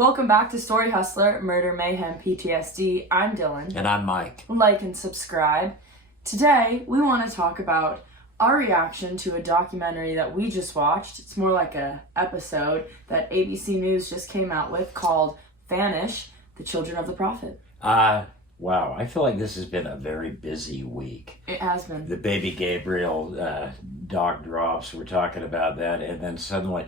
Welcome back to Story Hustler, Murder, Mayhem, PTSD. I'm Dylan. And I'm Mike. Like and subscribe. Today, we want to talk about our reaction to a documentary that we just watched. It's more like a episode that ABC News just came out with called Vanish, the Children of the Prophet. Wow, I feel like this has been a very busy week. It has been. The baby Gabriel dog drops, we're talking about that, and then suddenly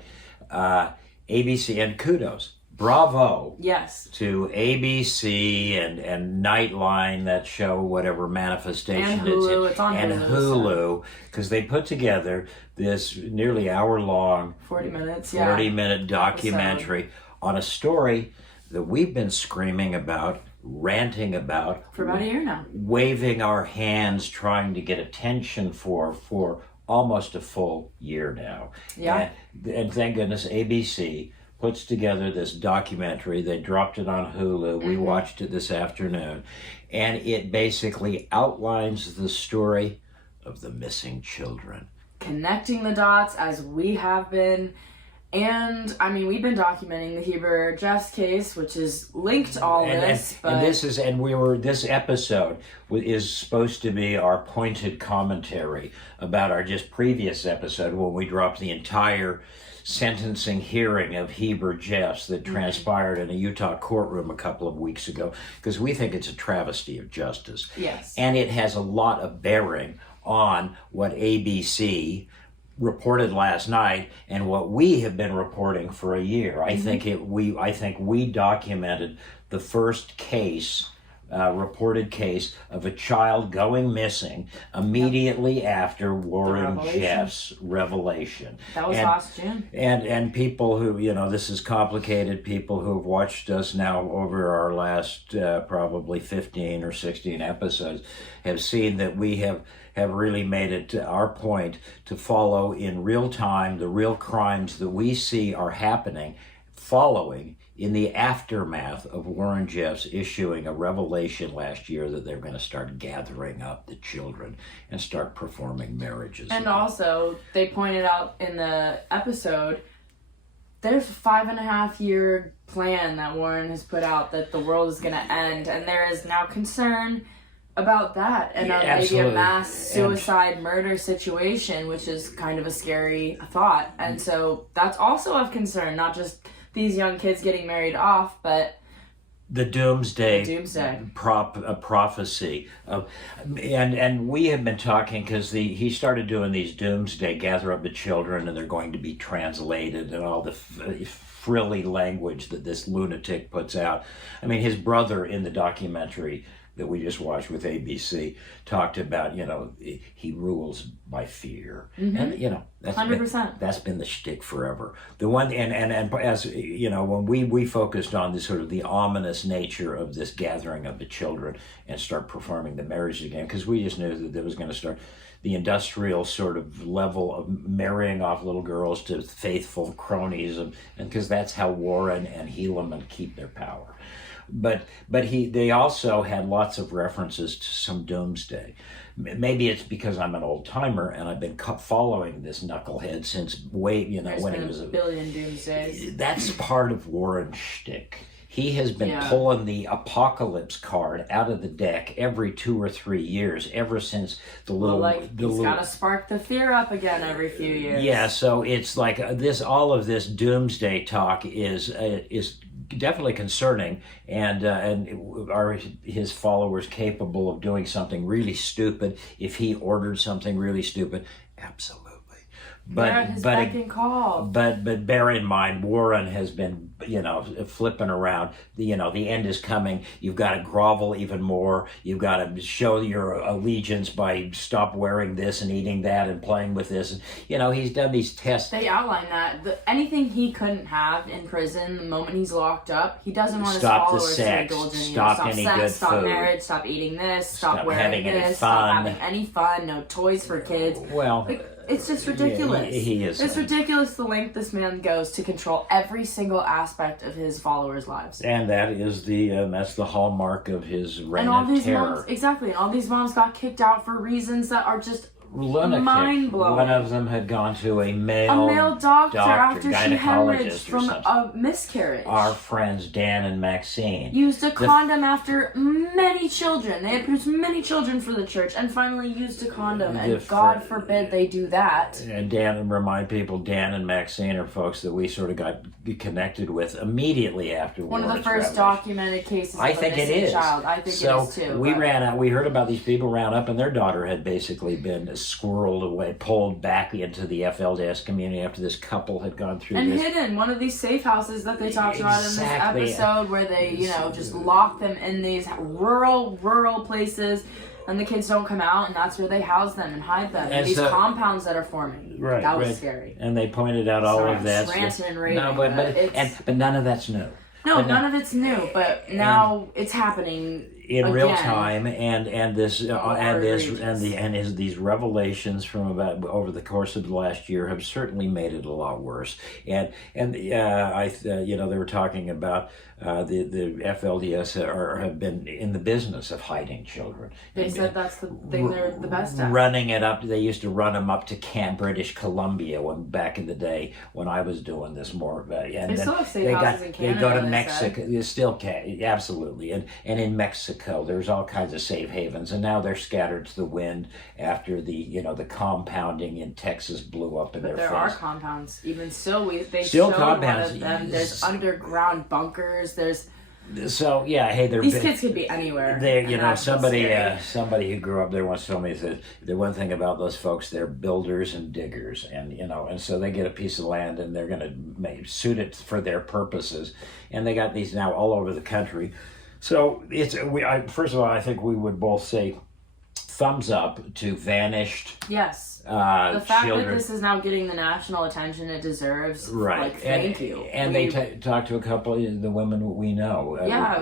ABC, and kudos, bravo. Yes. To ABC and Nightline, that show, whatever manifestation and Hulu, it's on and Hulu, because they put together this nearly hour-long, 40 minutes, 40-minute documentary on a story that we've been screaming about, ranting about for about a year now, waving our hands trying to get attention for almost a full year now. Yeah. And thank goodness ABC puts together this documentary. They dropped it on Hulu. We watched it this afternoon, and it basically outlines the story of the missing children, connecting the dots as we have been. And, I mean, we've been documenting the Heber Jeffs case, which is linked to all this. This episode is supposed to be our pointed commentary about our just previous episode when we dropped the entire sentencing hearing of Heber Jeffs that transpired in a Utah courtroom a couple of weeks ago, because we think it's a travesty of justice. Yes. And it has a lot of bearing on what ABC reported last night and what we have been reporting for a year. I think we documented the first case, reported case of a child going missing immediately after Warren Jeffs' revelation. That was last June. And people who, this is complicated, people who have watched us now over our last probably 15 or 16 episodes have seen that we have really made it to our point to follow in real time the real crimes that we see are happening following in the aftermath of Warren Jeffs issuing a revelation last year that they're going to start gathering up the children and start performing marriages. And also, they pointed out in the episode, there's a 5.5-year plan that Warren has put out that the world is going to end, and there is now concern about that and maybe a mass suicide murder situation, which is kind of a scary thought. And so that's also of concern, not just these young kids getting married off, but the doomsday prophecy of, and we have been talking because he started doing these doomsday gather up the children and they're going to be translated and all the frilly language that this lunatic puts out. I mean, his brother in the documentary that we just watched with ABC talked about, he rules by fear. And, that's 100%. That's been the shtick forever. The one, and as, when we focused on the sort of the ominous nature of this gathering of the children and start performing the marriage again, because we just knew that there was going to start the industrial sort of level of marrying off little girls to faithful cronies, and because that's how Warren and Helaman keep their power. But they also had lots of references to some doomsday. Maybe it's because I'm an old timer and I've been following this knucklehead since when he was a billion doomsdays. That's part of Warren's shtick. He has been pulling the apocalypse card out of the deck every 2 or 3 years, ever since he's got to spark the fear up again every few years. Yeah, so it's like all of this doomsday talk is definitely concerning, and are his followers capable of doing something really stupid if he ordered something really stupid? Absolutely. But bear in mind, Warren has been flipping around. The end is coming. You've got to grovel even more. You've got to show your allegiance by stop wearing this and eating that and playing with this. And he's done these tests. They outline that anything he couldn't have in prison the moment he's locked up, he doesn't want his followers to indulge in. Stop any sex, good stop food. Marriage, stop eating this, stop wearing having this, any stop fun. having any fun, no toys for kids. Well, it's just ridiculous. He is. It's ridiculous the length this man goes to control every single aspect of his followers' lives. And that is that's the hallmark of his reign of terror. And all these moms got kicked out for reasons that are just lunatic. mind-blowing. One of them had gone to a male doctor after she hemorrhaged gynecologist from a miscarriage. Our friends Dan and Maxine used a condom after many children. They had produced many children for the church and finally used a condom. And God forbid they do that. And Dan, remind people, Dan and Maxine are folks that we sort of got connected with immediately after one of the first revelation. Documented cases I of think a missing it is. child. I think so it is too. We ran out. We heard about these people ran up, and their daughter had basically been squirreled away, pulled back into the FLDS community after this couple had gone through and this. hidden one of these safe houses that they talked about in this episode, where they, just lock them in these rural places. And the kids don't come out, and that's where they house them and hide them. And these compounds that are forming. Right, that was scary. And they pointed out all of that. Ranting and raving. No, but none of that's new. No, none of it's new. But now it's happening in again. real time, and these revelations from about over the course of the last year have certainly made it a lot worse. They were talking about the FLDS have been in the business of hiding children. They said that's the thing they're the best at. Running it up. They used to run them up to British Columbia back in the day when I was doing this more. They still have safe houses in Canada. They go to Mexico. They still can, absolutely, and in Mexico there's all kinds of safe havens, and now they're scattered to the wind after the compounding in Texas blew up in their face. There are compounds. Even still, they still showed compounds. One of them. There's underground bunkers. There's so yeah. These kids could be anywhere. Somebody who grew up there once told me that the one thing about those folks, they're builders and diggers, and so they get a piece of land and they're going to suit it for their purposes, and they got these now all over the country. So first of all, I think we would both say thumbs up to vanished. Yes. The fact children. that this is now getting the national attention it deserves. Right. Thank you. And they talked to a couple of the women we know.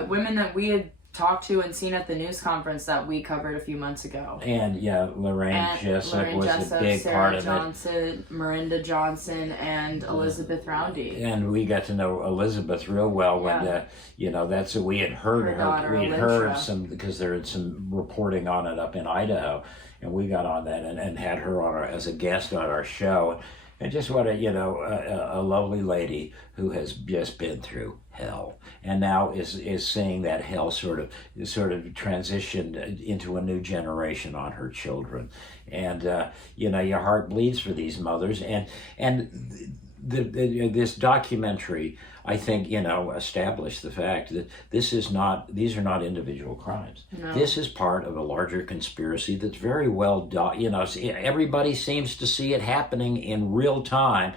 Women that we had talked to and seen at the news conference that we covered a few months ago. And Lorraine Jessup was a big Sarah part of Johnson, Miranda Johnson, and Elizabeth Roundy. And we got to know Elizabeth real well when that's we had heard her. We had heard some because there had some reporting on it up in Idaho, and we got on that and had her on as a guest on our show. And just what a lovely lady who has just been through hell and now is seeing that hell sort of transitioned into a new generation on her children, and your heart bleeds for these mothers, and this documentary, I think, established the fact that these are not individual crimes. No. This is part of a larger conspiracy that's very well done. Everybody seems to see it happening in real time,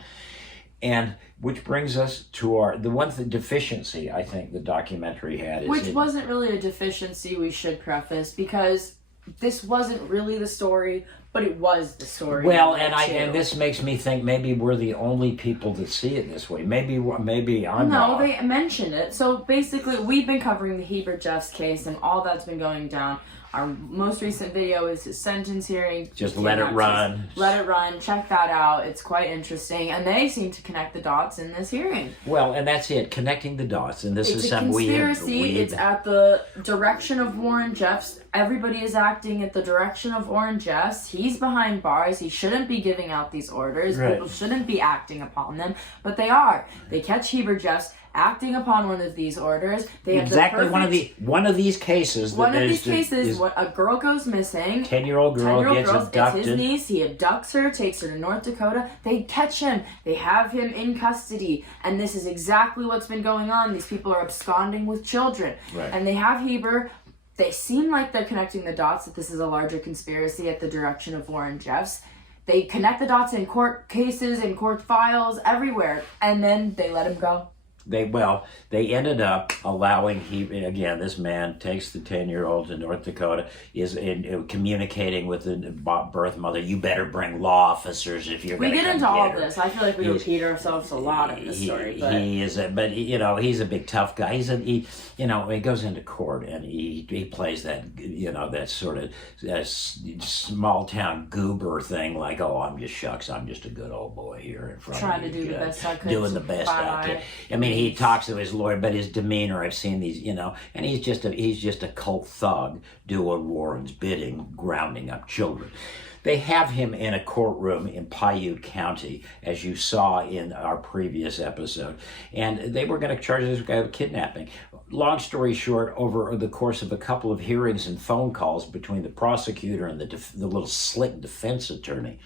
and which brings us to the deficiency I think the documentary had. Which wasn't really a deficiency, we should preface, because this wasn't really the story, but it was the story. Well, and this makes me think maybe we're the only people that see it this way. Maybe I'm not. No, they mentioned it. So basically, we've been covering the Heber Jeffs case and all that's been going down. Our most recent video is his sentence hearing. Just let it run. Let it run. Check that out. It's quite interesting. And they seem to connect the dots in this hearing. Well, and that's it. Connecting the dots. And this is something we have. It's a conspiracy. It's at the direction of Warren Jeffs. Everybody is acting at the direction of Warren Jeffs. He's behind bars. He shouldn't be giving out these orders. Right. People shouldn't be acting upon them. But they are. They catch Heber Jeffs acting upon one of these orders. They have exactly one of these cases. A girl goes missing. 10-year-old girl gets abducted. It's his niece. He abducts her, takes her to North Dakota. They catch him. They have him in custody. And this is exactly what's been going on. These people are absconding with children. Right. And they have Heber. They seem like they're connecting the dots that this is a larger conspiracy at the direction of Warren Jeffs. They connect the dots in court cases, in court files, everywhere. And then they let him go. They ended up allowing this man takes the 10-year-old to North Dakota, is communicating with the birth mother. You better bring law officers if you're going to come get her. We get into all this. I feel like we repeat ourselves a lot in this story. But he's a big tough guy. He goes into court and he plays that that sort of small town goober thing, like, oh, I'm just a good old boy here in front trying of you, to do the best I could. doing the best I could. I mean, he talks to his lawyer, but his demeanor, I've seen these, and he's just a cult thug doing Warren's bidding, grounding up children. They have him in a courtroom in Piute County, as you saw in our previous episode, and they were going to charge this guy with kidnapping. Long story short, over the course of a couple of hearings and phone calls between the prosecutor and the little slick defense attorney,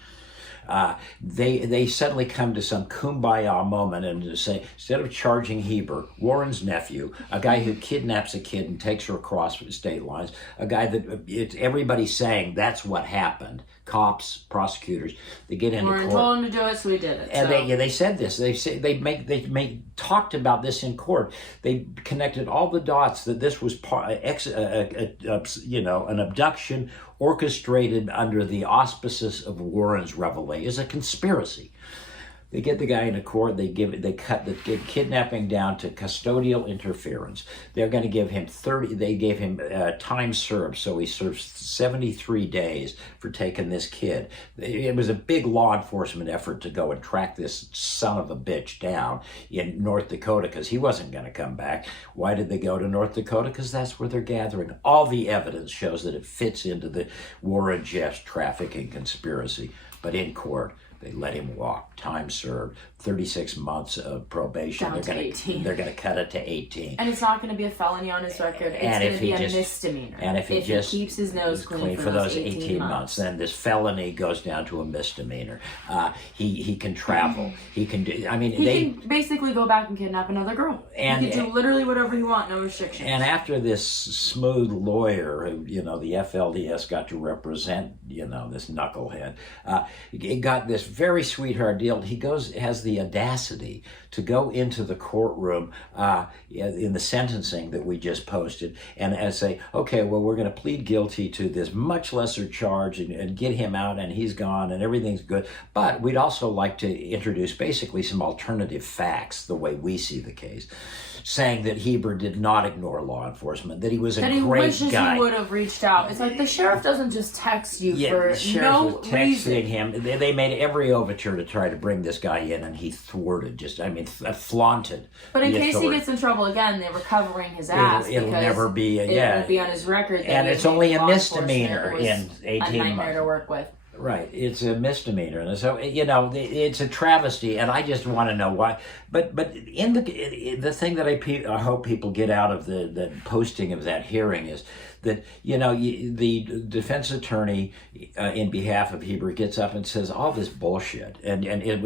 they suddenly come to some kumbaya moment and say, instead of charging Heber, Warren's nephew, a guy who kidnaps a kid and takes her across state lines, a guy that everybody's saying that's what happened, cops, prosecutors, they get into Warren court. told him to do it, so he did it. And they said this. They talked about this in court. They connected all the dots that this was an abduction orchestrated under the auspices of Warren's revelation. It's a conspiracy. They get the guy into court. They cut the kidnapping down to custodial interference. They're going to give him 30. They gave him time served, so he serves 73 days for taking this kid. It was a big law enforcement effort to go and track this son of a bitch down in North Dakota because he wasn't going to come back. Why did they go to North Dakota? Because that's where they're gathering. All the evidence shows that it fits into the Heber Jeffs trafficking conspiracy, but in court, they let him walk. Time served. 36 months of probation. Down to 18. They're going to cut it to 18. And it's not going to be a felony on his record. It's going to be a misdemeanor. And if he keeps his nose clean for those 18 months, then this felony goes down to a misdemeanor. He can travel. He can do. I mean, he can basically go back and kidnap another girl. And he can do literally whatever you want, no restrictions. And after this smooth lawyer, who the FLDS got to represent, this knucklehead, he got this very sweetheart deal. He has the audacity to go into the courtroom in the sentencing that we just posted and say, okay, well, we're going to plead guilty to this much lesser charge and get him out and he's gone and everything's good. But we'd also like to introduce basically some alternative facts, the way we see the case, saying that Heber did not ignore law enforcement, that he was a great guy. That he wishes he would have reached out. It's like the sheriff doesn't just text you for no was texting reason. him. They made every overture to try to bring this guy in, and he thwarted. Flaunted. But in case he gets in trouble again, they were covering his ass. It'll never be. It won't be on his record. And it's only a misdemeanor in 18 months. A nightmare to work with. Right, it's a misdemeanor, and so it's a travesty, and I just want to know why. But in the thing that I hope people get out of the posting of that hearing is that the defense attorney in behalf of Heber gets up and says all this bullshit, and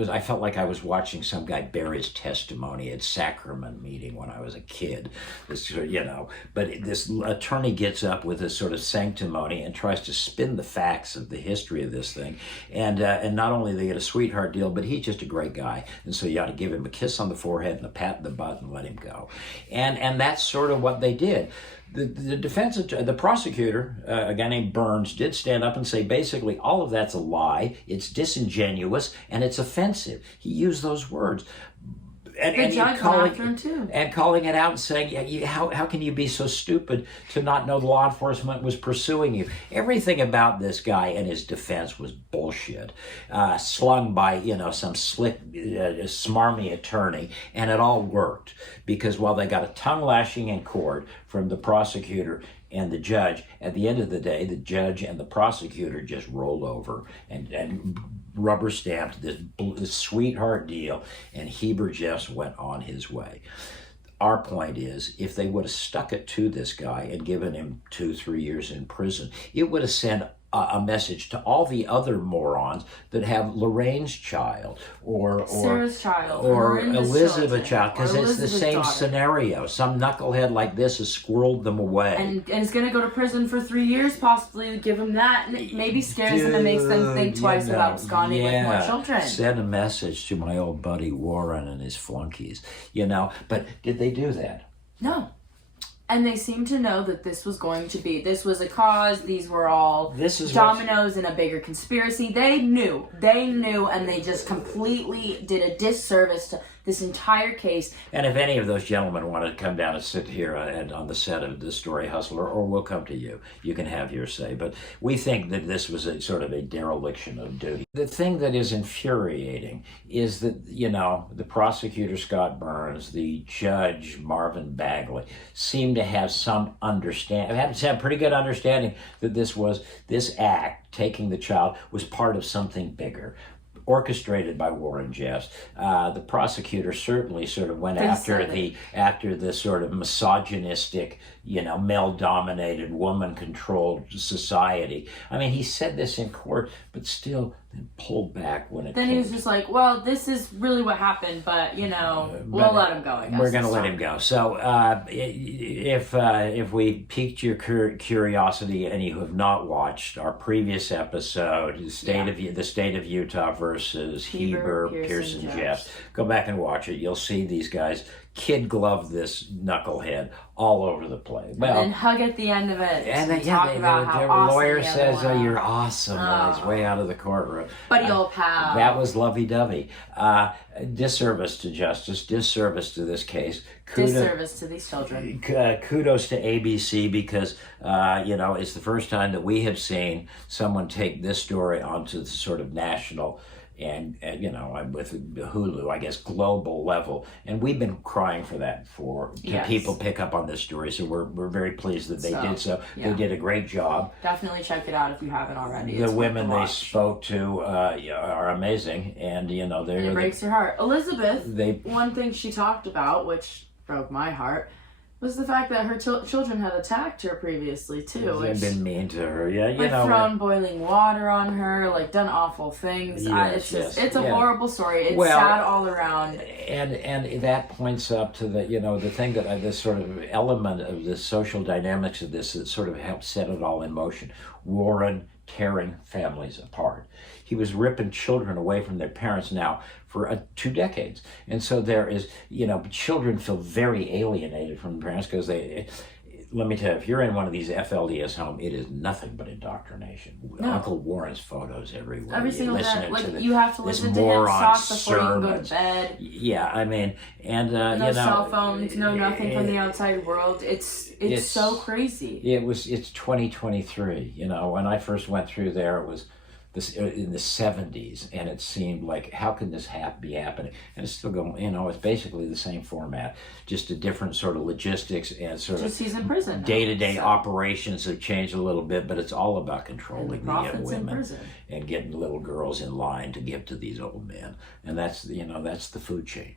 I felt like I was watching some guy bear his testimony at sacrament meeting when I was a kid, But this attorney gets up with this sort of sanctimony and tries to spin the facts of the history of this thing, and not only they get a sweetheart deal, but he's just a great guy, and so you ought to give him a kiss on the forehead and a pat in the butt and let him go, and that's sort of what they did. The prosecutor, a guy named Burns, did stand up and say basically all of that's a lie, it's disingenuous, and it's offensive. He used those words. And calling it out and saying, how can you be so stupid to not know the law enforcement was pursuing you? Everything about this guy and his defense was bullshit, slung by some slick, smarmy attorney, and it all worked because while they got a tongue lashing in court from the prosecutor and the judge, at the end of the day, the judge and the prosecutor just rolled over and rubber stamped this sweetheart deal, and Heber Jeffs went on his way. Our point is, if they would have stuck it to this guy and given him 2-3 years in prison, it would have sent a message to all the other morons that have Lorraine's child or Sarah's child or Elizabeth's child, because it's the same scenario. Some knucklehead like this has squirreled them away. And is going to go to prison for 3 years, possibly give them that, and it maybe scares them and makes them think twice about absconding with more children. Send a message to my old buddy Warren and his flunkies, But did they do that? No. And they seemed to know that this was a cause, these were all dominoes in a bigger conspiracy. They knew, and they just completely did a disservice this entire case. And if any of those gentlemen want to come down and sit here and on the set of the Story Hustler, or we'll come to you, you can have your say. But we think that this was a sort of a dereliction of duty. The thing that is infuriating is that, you know, the prosecutor Scott Burns, the judge Marvin Bagley, seem to have some understanding, have pretty good understanding that this act, taking the child, was part of something bigger, orchestrated by Warren Jeffs. The prosecutor certainly sort of went after the sort of misogynistic, you know, male-dominated, woman-controlled society. I mean, he said this in court, but still then pulled back when it. Then he was just like, "Well, this is really what happened, but you know, we'll let him go. I guess we're going to let him go." So, if we piqued your curiosity and you have not watched our previous episode, the state of Utah versus Heber Jeffs, go back and watch it. You'll see these guys kid glove this knucklehead all over the place. Well, and then hug at the end of it. And then their lawyer says, "Oh, you're awesome." On his way out of the courtroom. Buddy old pal. That was lovey-dovey. Disservice to justice, disservice to this case. Disservice to these children. Kudos to ABC because, you know, it's the first time that we have seen someone take this story onto the sort of national and you know, with Hulu, I guess, global level. And we've been crying for that people pick up on this story. So we're very pleased that they did so. Yeah. They did a great job. Definitely check it out if you haven't already. The women they spoke to are amazing. And, you know, it breaks your heart. Elizabeth, one thing she talked about, which broke my heart, was the fact that her children had attacked her previously too. They've been mean to her, yeah. You know, thrown boiling water on her, like done awful things. It's a horrible story. It's sad all around. And that points up to the, you know, the thing that this sort of element of the social dynamics of this that sort of helped set it all in motion. Warren tearing families apart. He was ripping children away from their parents now for 2 decades. And so there is, you know, children feel very alienated from the parents because let me tell you, if you're in one of these FLDS homes, it is nothing but indoctrination. No. Uncle Warren's photos everywhere. Every single day. Like, you have to listen to him talk before you can go to bed. Yeah, I mean, and no, you know, cell phones, no nothing from the outside world. It's so crazy. It's 2023. You know, when I first went through there, it was in the 70s, and it seemed like, how can this be happening? And it's still going, you know, it's basically the same format, just a different sort of logistics and sort of he's in prison day-to-day operations have changed a little bit, but it's all about controlling the young women and getting little girls in line to give to these old men. And that's, you know, that's the food chain.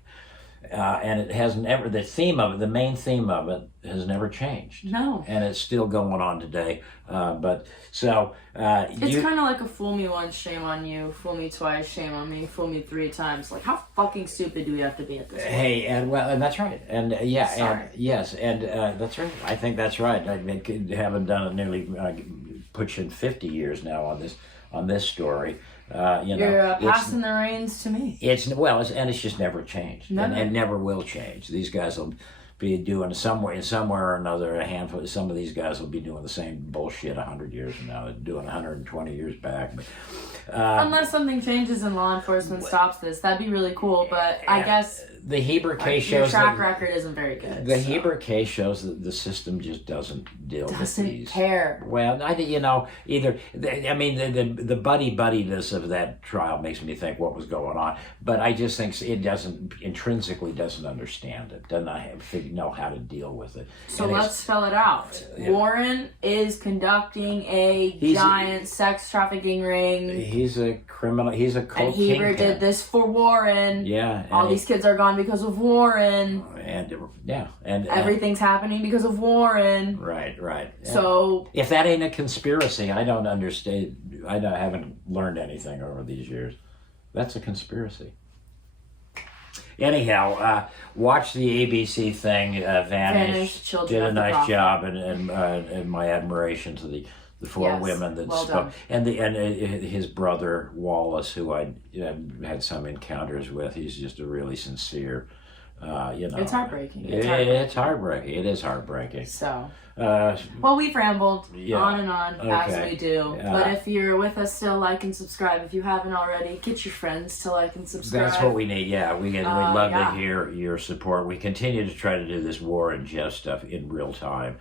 And it has never, the main theme of it has never changed. No. And it's still going on today. But so it's kind of like a fool me once, shame on you. Fool me twice, shame on me. Fool me 3 times. Like, how fucking stupid do we have to be at this point? Hey, and that's right. And that's right. I think that's right. I mean, haven't done it nearly pushing 50 years now on this story. You know, you're passing the reins to me. It's just never changed, and never will change. These guys will be doing somewhere or another. Some of these guys will be doing the same bullshit 100 years from now. They're doing 120 years back. But, unless something changes and law enforcement stops this, that'd be really cool. But I guess the Heber case shows your track record isn't very good. The Heber case shows that the system just doesn't deal with these. Doesn't care. Well, you know, I mean, the buddy-buddiness of that trial makes me think what was going on. But I just think it intrinsically doesn't understand it. Doesn't know how to deal with it. So let's spell it out. Warren is conducting a giant sex trafficking ring. He's a criminal. He's a cult kingpin. And Heber did this for Warren. Yeah. All these kids are gone because of Warren. And everything's happening because of Warren. Right. Yeah. So if that ain't a conspiracy, I don't understand. I haven't learned anything over these years. That's a conspiracy. Anyhow, watch the ABC thing. Vanish did a nice job, and my admiration to the 4 women that spoke, and his brother Wallace, who I had some encounters with. He's just a really sincere You know, It's heartbreaking. It's heartbreaking. It is heartbreaking. So, Uh, well, we've rambled Yeah. on and on as Okay. we do. But if you're with us still, like and subscribe. If you haven't already, get your friends to like and subscribe. That's what we need. Yeah, we'd love yeah. to hear your support. We continue to try to do this Warren Jeff stuff in real time.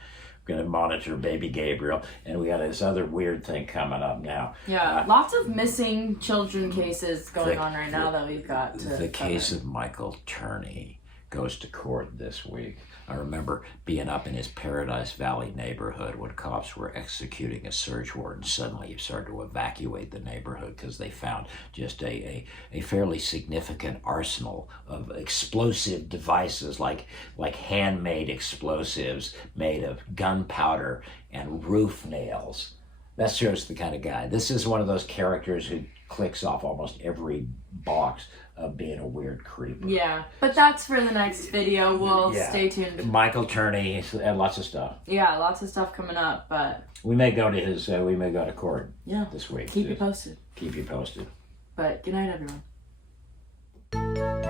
We're going to monitor baby Gabriel, and we got this other weird thing coming up now. Yeah, lots of missing children cases going on right now that we've got to The case of Michael Turney goes to court this week. I remember being up in his Paradise Valley neighborhood when cops were executing a search warrant. Suddenly you started to evacuate the neighborhood because they found just a fairly significant arsenal of explosive devices, like handmade explosives made of gunpowder and roof nails. That shows the kind of guy. This is one of those characters who clicks off almost every box of being a weird creep. Yeah, but that's for the next video. We'll stay tuned. Michael Turney, and lots of stuff. Yeah, lots of stuff coming up, but We may go to his. We may go to court. This week. Keep you posted. Keep you posted. But good night, everyone.